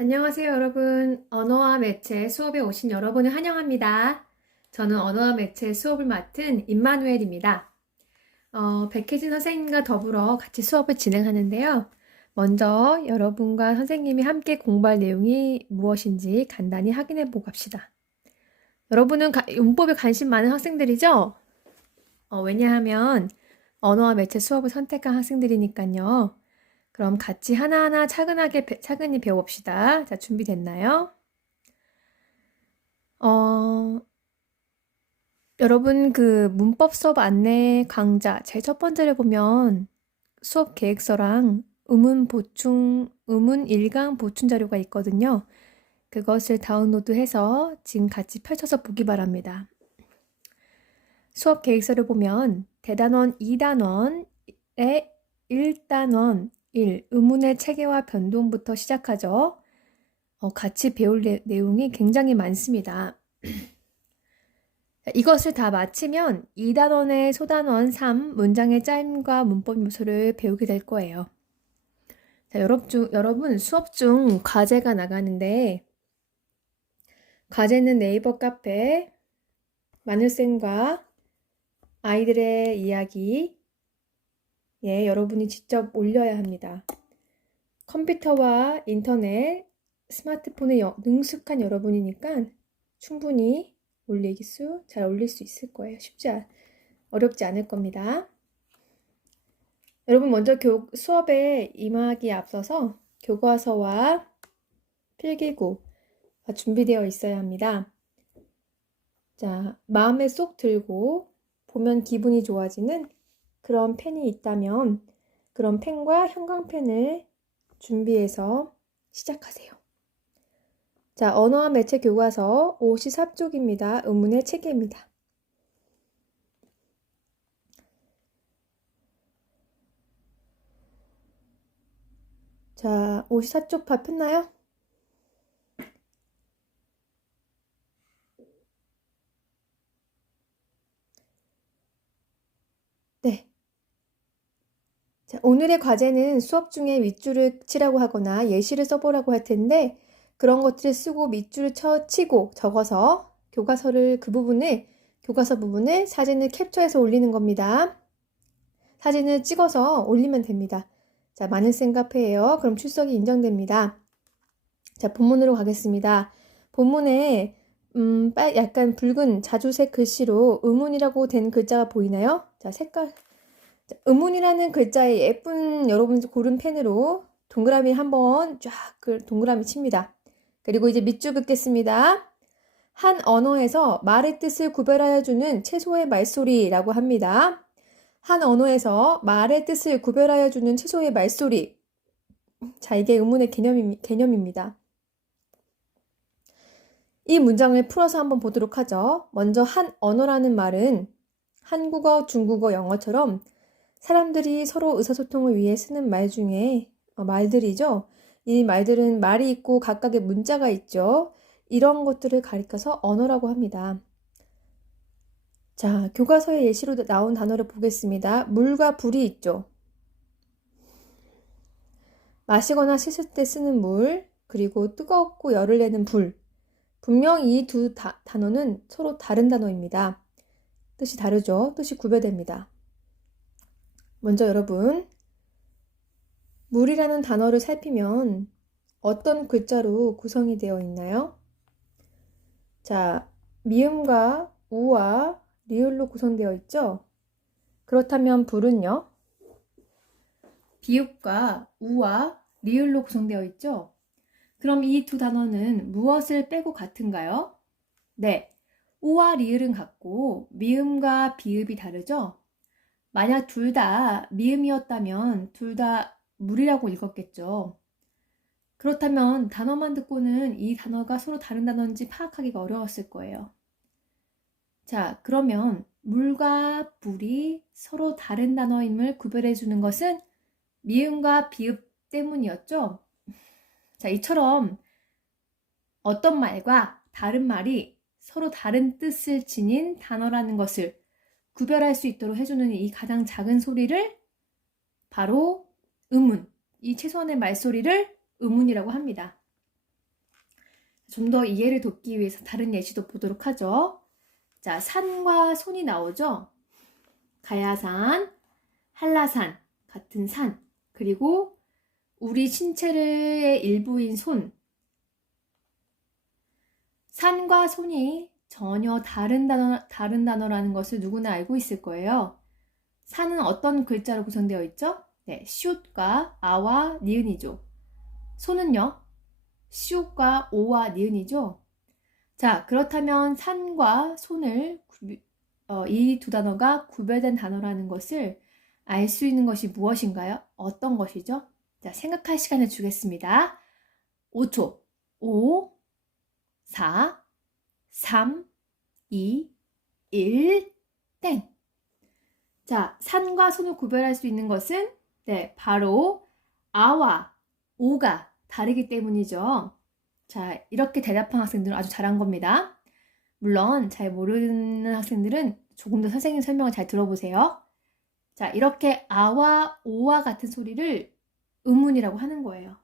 안녕하세요, 여러분. 언어와 매체 수업에 오신 여러분을 환영합니다. 저는 언어와 매체 수업을 맡은 임마누엘입니다. 백혜진 선생님과 더불어 같이 수업을 진행하는데요. 먼저 여러분과 선생님이 함께 공부할 내용이 무엇인지 간단히 확인해 보고 갑시다. 여러분은 문법에 관심 많은 학생들이죠? 왜냐하면 언어와 매체 수업을 선택한 학생들이니까요. 그럼 같이 하나하나 차근히 배워봅시다. 자, 준비됐나요? 여러분 그 문법 수업 안내 강좌 제일 첫 번째를 보면 수업 계획서랑 의문 1강 보충 자료가 있거든요. 그것을 다운로드해서 지금 같이 펼쳐서 보기 바랍니다. 수업 계획서를 보면 대단원 2단원의 1단원 1 의문의 체계와 변동부터 시작하죠. 같이 배울 내용이 굉장히 많습니다. 이것을 다 마치면 2단원의 소단원 3 문장의 짜임과 문법 요소를 배우게 될 거예요. 자, 여러분 수업 중 과제가 나가는데 과제는 네이버 카페 마늘쌤과 아이들의 이야기 여러분이 직접 올려야 합니다. 컴퓨터와 인터넷, 스마트폰에 능숙한 여러분이니까 충분히 잘 올릴 수 있을 거예요. 어렵지 않을 겁니다. 여러분 먼저 수업에 임하기에 앞서서 교과서와 필기구가 준비되어 있어야 합니다. 자, 마음에 쏙 들고 보면 기분이 좋아지는 그런 펜이 있다면 그런 펜과 형광펜을 준비해서 시작하세요. 자, 언어와 매체 교과서 54쪽입니다. 의문의 체계입니다. 자, 54쪽 다 폈나요? 네. 자, 오늘의 과제는 수업 중에 윗줄을 치라고 하거나 예시를 써보라고 할 텐데 그런 것들을 쓰고 밑줄을 치고 적어서 교과서 부분을 사진을 캡처해서 올리는 겁니다. 사진을 찍어서 올리면 됩니다. 자, 마늘쌤 카페예요. 그럼 출석이 인정됩니다. 자, 본문으로 가겠습니다. 본문에 약간 붉은 자주색 글씨로 의문이라고 된 글자가 보이나요? 자, 색깔. 자, 의문이라는 글자에 예쁜 여러분 고른 펜으로 동그라미 한번 쫙 동그라미 칩니다. 그리고 이제 밑줄 긋겠습니다. 한 언어에서 말의 뜻을 구별하여 주는 최소의 말소리라고 합니다. 한 언어에서 말의 뜻을 구별하여 주는 최소의 말소리. 자, 이게 의문의 개념입니다. 이 문장을 풀어서 한번 보도록 하죠. 먼저 한 언어라는 말은 한국어, 중국어, 영어처럼 사람들이 서로 의사소통을 위해 쓰는 말 중에 말들이죠. 이 말들은 말이 있고 각각의 문자가 있죠. 이런 것들을 가리켜서 언어라고 합니다. 자, 교과서의 예시로 나온 단어를 보겠습니다. 물과 불이 있죠. 마시거나 씻을 때 쓰는 물, 그리고 뜨겁고 열을 내는 불. 분명 이 두 단어는 서로 다른 단어입니다. 뜻이 다르죠? 뜻이 구별됩니다. 먼저 여러분, 물이라는 단어를 살피면 어떤 글자로 구성이 되어 있나요? 자, 미음과 우와 리을로 구성되어 있죠? 그렇다면 불은요? 비읍과 우와 리을로 구성되어 있죠? 그럼 이 두 단어는 무엇을 빼고 같은가요? 네, 우와 리을은 같고 미음과 비읍이 다르죠? 만약 둘 다 미음이었다면 둘 다 물이라고 읽었겠죠. 그렇다면 단어만 듣고는 이 단어가 서로 다른 단어인지 파악하기가 어려웠을 거예요. 자, 그러면 물과 불이 서로 다른 단어임을 구별해 주는 것은 미음과 비읍 때문이었죠. 자, 이처럼 어떤 말과 다른 말이 서로 다른 뜻을 지닌 단어라는 것을 구별할 수 있도록 해주는 이 가장 작은 소리를 바로 의문, 이 최소한의 말소리를 의문이라고 합니다. 좀 더 이해를 돕기 위해서 다른 예시도 보도록 하죠. 자, 산과 손이 나오죠. 가야산, 한라산 같은 산, 그리고 우리 신체의 일부인 손. 산과 손이 전혀 다른 단어라는 것을 누구나 알고 있을 거예요. 산은 어떤 글자로 구성되어 있죠? 네, 시옷과 아와 니은이죠. 손은요? 시옷과 오와 니은이죠. 자, 그렇다면 산과 손을 이 두 단어가 구별된 단어라는 것을 알 수 있는 것이 무엇인가요? 어떤 것이죠? 자, 생각할 시간을 주겠습니다. 5초. 5, 4, 3, 2, 1, 땡. 자, 산과 손을 구별할 수 있는 것은 네, 바로 아와 오가 다르기 때문이죠. 자, 이렇게 대답한 학생들은 아주 잘한 겁니다. 물론 잘 모르는 학생들은 조금 더 선생님 설명을 잘 들어보세요. 자, 이렇게 아와 오와 같은 소리를 음운이라고 하는 거예요.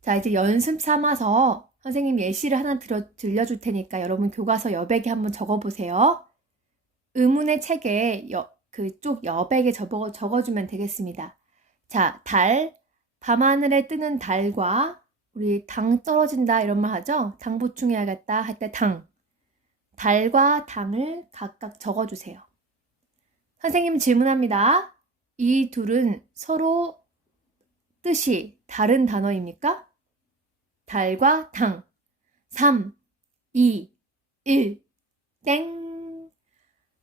자, 이제 연습 삼아서 선생님 예시를 하나 들려줄 테니까 여러분 교과서 여백에 한번 적어보세요. 음운의 책에 그쪽 여백에 적어주면 되겠습니다. 자, 달, 밤하늘에 뜨는 달과 우리 당 떨어진다 이런 말 하죠? 당 보충해야겠다 할 때 당. 달과 당을 각각 적어주세요. 선생님 질문합니다. 이 둘은 서로 뜻이 다른 단어입니까? 달과 당. 3, 2, 1, 땡.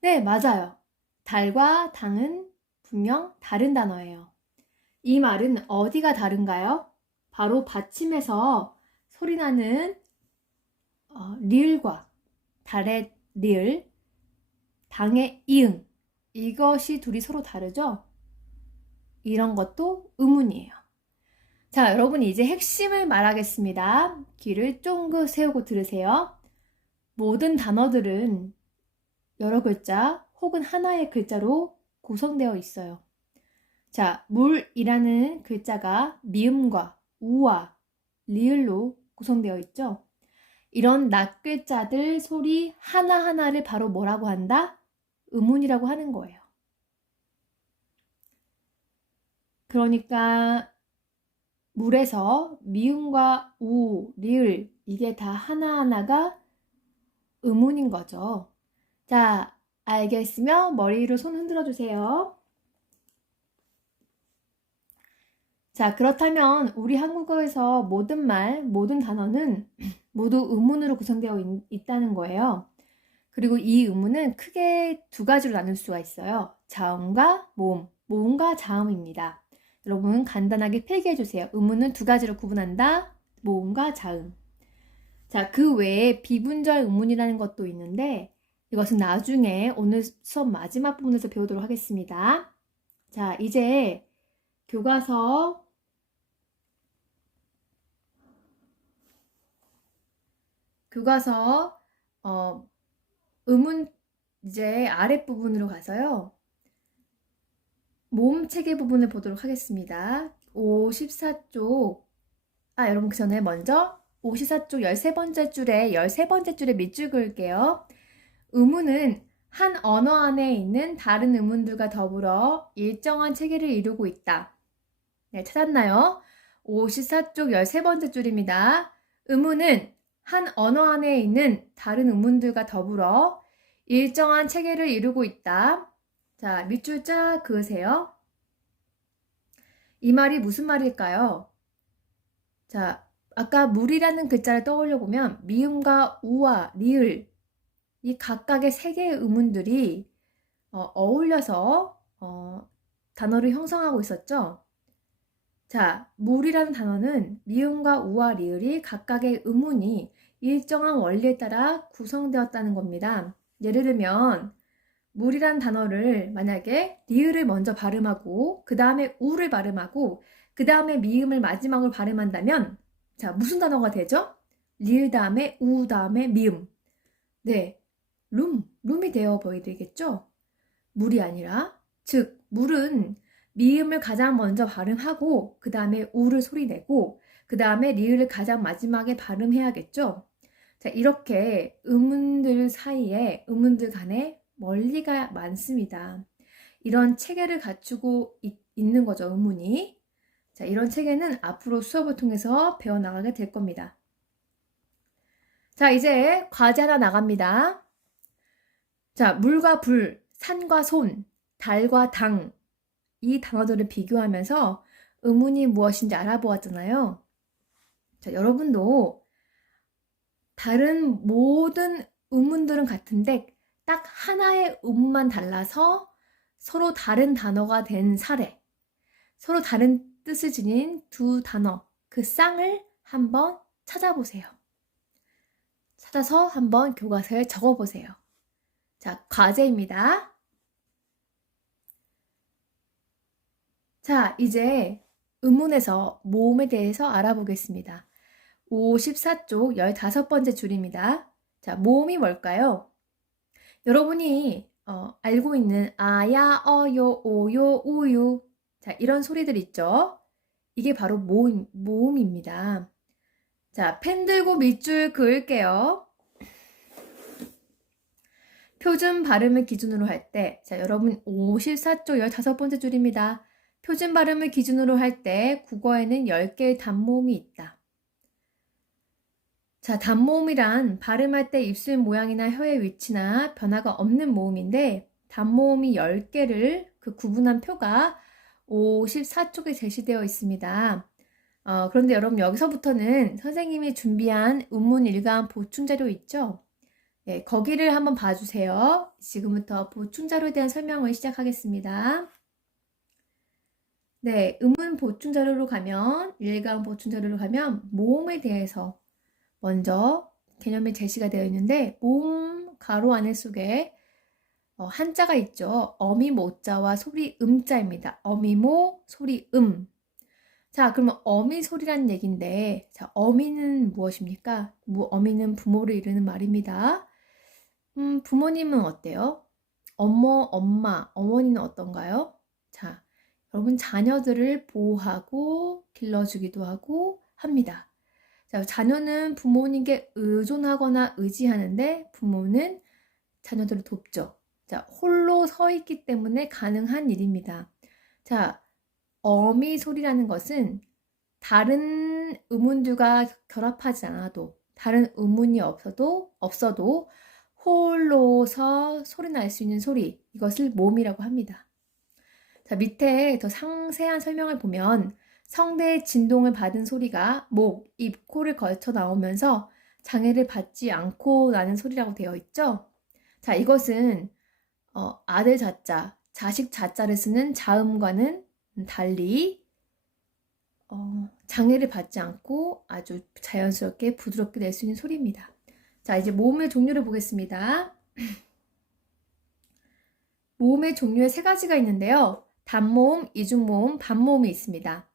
네, 맞아요. 달과 당은 분명 다른 단어예요. 이 말은 어디가 다른가요? 바로 받침에서 소리나는 리을과 달의 리을, 당의 이응, 이것이 둘이 서로 다르죠? 이런 것도 음운이에요. 자, 여러분 이제 핵심을 말하겠습니다. 귀를 쫑긋 세우고 들으세요. 모든 단어들은 여러 글자 혹은 하나의 글자로 구성되어 있어요. 자, 물이라는 글자가 미음과 우와, 리을로 구성되어 있죠. 이런 낱글자들 소리 하나하나를 바로 뭐라고 한다? 음운이라고 하는 거예요. 그러니까 물에서 미음과 우, 리을 이게 다 하나하나가 음운인 거죠. 자, 알겠으면 머리로 손 흔들어 주세요. 자, 그렇다면 우리 한국어에서 모든 말, 모든 단어는 모두 음운으로 구성되어 있다는 거예요. 그리고 이 음운은 크게 두 가지로 나눌 수가 있어요. 자음과 모음, 모음과 자음입니다. 여러분 간단하게 필기해 주세요. 음운은 두 가지로 구분한다. 모음과 자음. 자, 그 외에 비분절 음운이라는 것도 있는데 이것은 나중에 오늘 수업 마지막 부분에서 배우도록 하겠습니다. 자, 이제 교과서 음운 이제 아랫부분으로 가서요. 모음 체계 부분을 보도록 하겠습니다. 54쪽 여러분 그 전에 먼저 54쪽 13번째 줄에 13번째 줄에 밑줄 그을게요. 음운은 한 언어 안에 있는 다른 음운들과 더불어 일정한 체계를 이루고 있다. 네, 찾았나요? 54쪽 13번째 줄입니다. 음운은 한 언어 안에 있는 다른 음운들과 더불어 일정한 체계를 이루고 있다. 자, 밑줄 쫙 그으세요. 이 말이 무슨 말일까요? 자, 아까 물이라는 글자를 떠올려 보면 미음과 우와 리을 이 각각의 세 개의 음운들이 어울려서 단어를 형성하고 있었죠. 자, 물이라는 단어는 미음과 우와 리을이 각각의 음운이 일정한 원리에 따라 구성되었다는 겁니다. 예를 들면 물이란 단어를 만약에 리을을 먼저 발음하고 그 다음에 우를 발음하고 그 다음에 미음을 마지막으로 발음한다면 자, 무슨 단어가 되죠? 리을 다음에 우 다음에 미음. 네, 룸이 되어 보이겠죠? 물이 아니라 즉 물은 미음을 가장 먼저 발음하고 그 다음에 우를 소리내고 그 다음에 리을을 가장 마지막에 발음해야겠죠? 자, 이렇게 음운들 사이에, 음운들 간에 멀리가 많습니다. 이런 체계를 갖추고 있는 거죠, 음운이. 자, 이런 체계는 앞으로 수업을 통해서 배워나가게 될 겁니다. 자, 이제 과제 하나 나갑니다. 자, 물과 불, 산과 손, 달과 당, 이 단어들을 비교하면서 음운이 무엇인지 알아보았잖아요. 자, 여러분도 다른 모든 음운들은 같은데 딱 하나의 음만 달라서 서로 다른 단어가 된 사례, 서로 다른 뜻을 지닌 두 단어, 그 쌍을 한번 찾아보세요. 찾아서 한번 교과서에 적어보세요. 자, 과제입니다. 자, 이제 음운에서 모음에 대해서 알아보겠습니다. 54쪽 15번째 줄입니다. 자, 모음이 뭘까요? 여러분이 알고 있는 아야, 어요, 오요, 우유, 자, 이런 소리들 있죠? 이게 바로 모음입니다. 자, 펜 들고 밑줄 그을게요. 표준 발음을 기준으로 할 때, 자, 여러분 54쪽 15번째 줄입니다. 표준 발음을 기준으로 할 때 국어에는 10개의 단모음이 있다. 자, 단모음이란 발음할 때 입술 모양이나 혀의 위치나 변화가 없는 모음인데 단모음이 10개를 그 구분한 표가 54쪽에 제시되어 있습니다. 그런데 여러분 여기서부터는 선생님이 준비한 음문 일간 보충 자료 있죠? 네, 거기를 한번 봐주세요. 지금부터 보충 자료에 대한 설명을 시작하겠습니다. 네, 음문 보충 자료로 가면, 일간 보충 자료로 가면 모음에 대해서 먼저 개념이 제시가 되어 있는데 모음 가로 안에 속에 한자가 있죠. 어미모자와 소리 음자입니다. 어미모, 소리 음. 자, 그러면 어미 소리란 얘기인데, 자, 어미는 무엇입니까? 어미는 부모를 이르는 말입니다. 부모님은 어때요? 엄마, 어머니는 어떤가요? 자, 여러분 자녀들을 보호하고 길러주기도 하고 합니다. 자, 자녀는 부모님께 의존하거나 의지하는데 부모는 자녀들을 돕죠. 자, 홀로 서 있기 때문에 가능한 일입니다. 자, 어미 소리라는 것은 다른 음운들과 결합하지 않아도 다른 음운이 없어도 홀로서 소리 날 수 있는 소리, 이것을 모음이라고 합니다. 자, 밑에 더 상세한 설명을 보면 성대의 진동을 받은 소리가 목, 입, 코를 거쳐 나오면서 장애를 받지 않고 나는 소리라고 되어 있죠. 자, 이것은 아들 자자, 자식 자자를 쓰는 자음과는 달리 장애를 받지 않고 아주 자연스럽게 부드럽게 낼 수 있는 소리입니다. 자, 이제 모음의 종류를 보겠습니다. 모음의 종류에 3가지가 있는데요. 단모음, 이중모음, 반모음이 있습니다.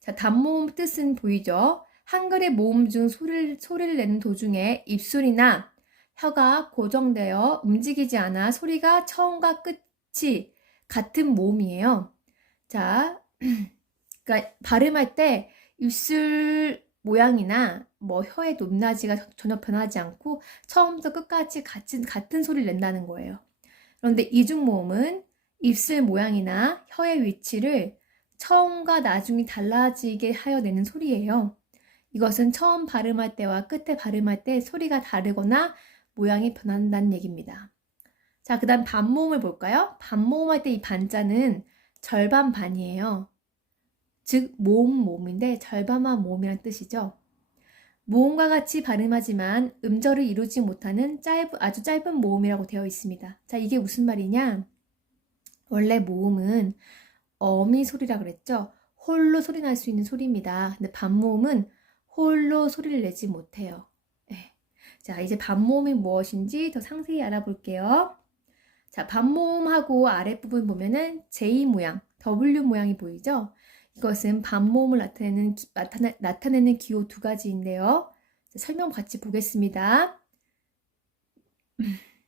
자, 단모음 뜻은 보이죠? 한글의 모음 중 소리를 내는 도중에 입술이나 혀가 고정되어 움직이지 않아 소리가 처음과 끝이 같은 모음이에요. 자, 그러니까 발음할 때 입술 모양이나 혀의 높낮이가 전혀 변하지 않고 처음부터 끝까지 같은 소리를 낸다는 거예요. 그런데 이중모음은 입술 모양이나 혀의 위치를 처음과 나중이 달라지게 하여 내는 소리예요. 이것은 처음 발음할 때와 끝에 발음할 때 소리가 다르거나 모양이 변한다는 얘기입니다. 자, 그 다음 반모음을 볼까요? 반모음할 때 이 반자는 절반 반이에요. 즉 모음인데 절반만 모음이란 뜻이죠. 모음과 같이 발음하지만 음절을 이루지 못하는 아주 짧은 모음이라고 되어 있습니다. 자, 이게 무슨 말이냐? 원래 모음은 어미 소리라 그랬죠? 홀로 소리 날 수 있는 소리입니다. 근데 반모음은 홀로 소리를 내지 못해요. 네. 자, 이제 반모음이 무엇인지 더 상세히 알아볼게요. 자, 반모음하고 아랫부분 보면은 J 모양, W 모양이 보이죠? 이것은 반모음을 나타내는 기호 2가지인데요. 설명 같이 보겠습니다.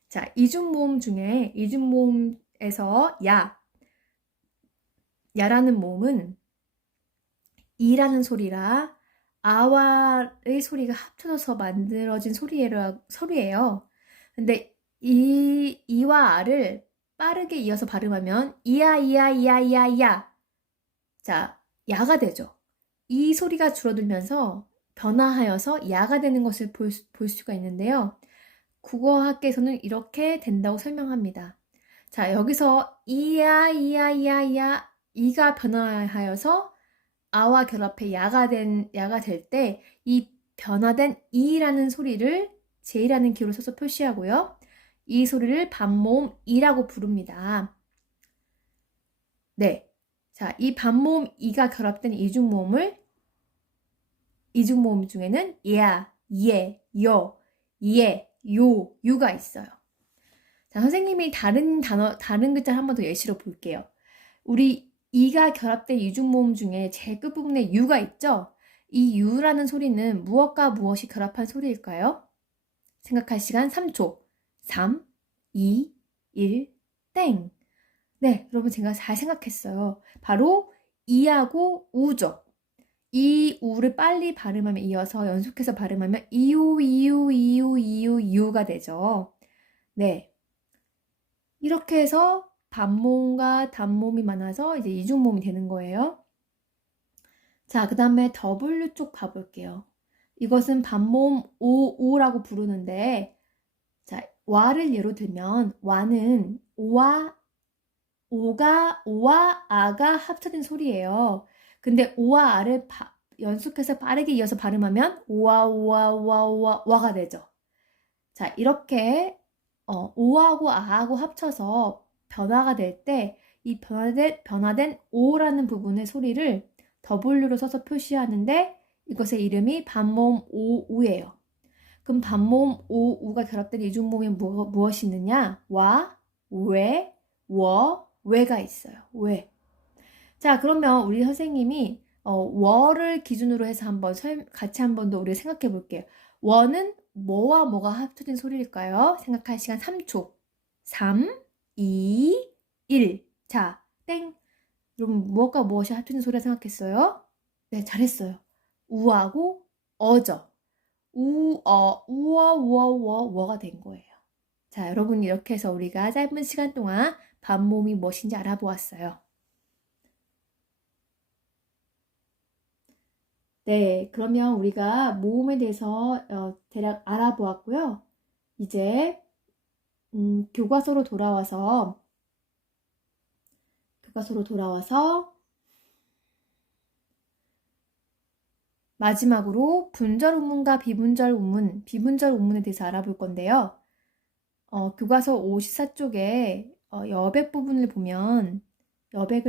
자, 이중모음 중에 이중모음에서 야라는 모음은 이라는 소리라 아와의 소리가 합쳐져서 만들어진 소리예요. 근데 이와 아를 빠르게 이어서 발음하면 이야 이야 이야 이야 이야. 자, 야가 되죠. 이 소리가 줄어들면서 변화하여서 야가 되는 것을 볼 수가 있는데요. 국어학계에서는 이렇게 된다고 설명합니다. 자, 여기서 이야 이야 이야 이야 이가 변화하여서 아와 결합해 야가 될 때 이 변화된 이라는 소리를 제이라는 기호를 써서 표시하고요. 이 소리를 반모음 이라고 부릅니다. 네. 자, 이 반모음 이가 결합된 이중모음 중에는 야, 예, 여, 예, 요, 유가 있어요. 자, 선생님이 다른 글자를 한 번 더 예시로 볼게요. 우리 이가 결합된 이중모음 중에 제일 끝부분에 유가 있죠? 이 유라는 소리는 무엇과 무엇이 결합한 소리일까요? 생각할 시간 3초. 3, 2, 1, 땡. 네, 여러분 제가 잘 생각했어요. 바로 이하고 우죠. 이 우를 빨리 발음하면 이어서 연속해서 발음하면 이우, 이우, 이우, 이우, 이우가 되죠. 네. 이렇게 해서 반모음과 단모음이 많아서 이제 이중모음이 되는 거예요. 자, 그 다음에 W 쪽 봐볼게요. 이것은 반모음 오라고 부르는데, 자, 와를 예로 들면, 와는 오와 아가 합쳐진 소리예요. 근데 오와 아를 연속해서 빠르게 이어서 발음하면 와가 되죠. 자, 이렇게 오하고 아하고 합쳐서 변화가 될 때 이 변화된 오라는 부분의 소리를 W로 써서 표시하는데 이것의 이름이 반모음 오우예요. 그럼 반모음 오우가 결합된 이중모음이 무엇이 있느냐? 와, 왜, 워, 왜가 있어요. 왜. 자, 그러면 우리 선생님이 워를 기준으로 해서 같이 한 번 더 우리 생각해 볼게요. 워는 뭐와 뭐가 합쳐진 소리일까요? 생각할 시간 3초. 3, 2, 1. 자, 땡. 여러분 무엇과 무엇이 합쳐진 소리라 생각했어요? 네, 잘했어요. 우하고 어죠. 우어, 워가 된 거예요. 자, 여러분 이렇게 해서 우리가 짧은 시간 동안 반모음이 무엇인지 알아보았어요. 네, 그러면 우리가 모음에 대해서 대략 알아보았고요. 이제 교과서로 돌아와서 마지막으로 분절 운문과 비분절 운문에 대해서 알아볼 건데요. 교과서 54쪽에 여백을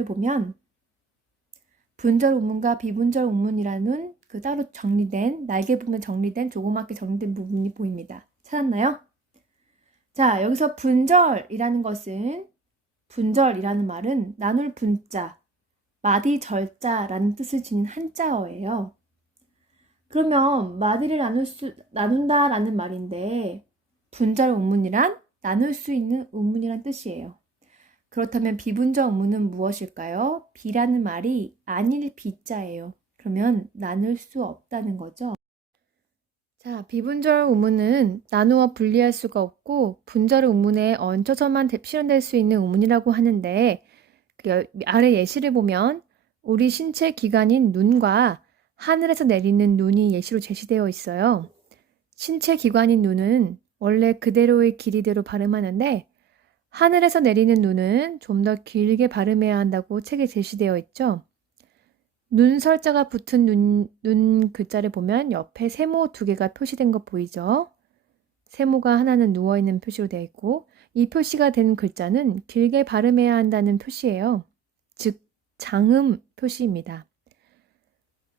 보면 분절 운문과 비분절 운문이라는 그 따로 정리된 날개 부분에 정리된 조그맣게 정리된 부분이 보입니다. 찾았나요? 자, 여기서 분절이라는 말은 나눌 분자, 마디 절자라는 뜻을 지닌 한자어예요. 그러면 마디를 나눈다라는 말인데 분절 운문이란 나눌 수 있는 운문이란 뜻이에요. 그렇다면 비분절 운문은 무엇일까요? 비라는 말이 아닐 비자예요. 그러면 나눌 수 없다는 거죠. 자, 비분절 운문은 나누어 분리할 수가 없고 분절 운문에 얹혀서만 실현될 수 있는 운문이라고 하는데 아래 예시를 보면 우리 신체 기관인 눈과 하늘에서 내리는 눈이 예시로 제시되어 있어요. 신체 기관인 눈은 원래 그대로의 길이대로 발음하는데 하늘에서 내리는 눈은 좀 더 길게 발음해야 한다고 책에 제시되어 있죠. 눈 설자가 붙은 눈 글자를 보면 옆에 세모 2개가 표시된 거 보이죠? 세모가 하나는 누워있는 표시로 되어 있고 이 표시가 된 글자는 길게 발음해야 한다는 표시예요. 즉 장음 표시입니다.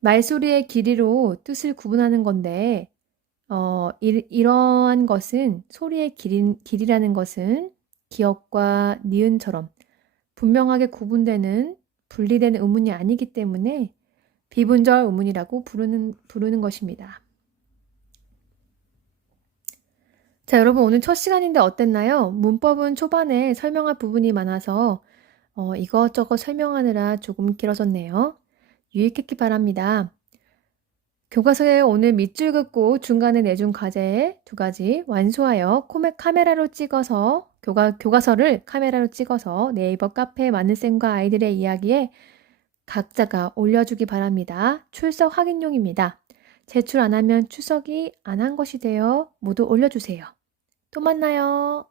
말소리의 길이로 뜻을 구분하는 건데 이러한 것은 소리의 길이라는 것은 기역과 니은처럼 분명하게 분리된 음문이 아니기 때문에 비분절 음문이라고 부르는 것입니다. 자, 여러분 오늘 첫 시간인데 어땠나요? 문법은 초반에 설명할 부분이 많아서 이것저것 설명하느라 조금 길어졌네요. 유익했기 바랍니다. 교과서에 오늘 밑줄 긋고 중간에 내준 과제 2가지 완수하여 카메라로 찍어서 교과서를 카메라로 찍어서 네이버 카페 마늘쌤과 아이들의 이야기에 각자가 올려주기 바랍니다. 출석 확인용입니다. 제출 안 하면 출석이 안 한 것이 되어 모두 올려주세요. 또 만나요.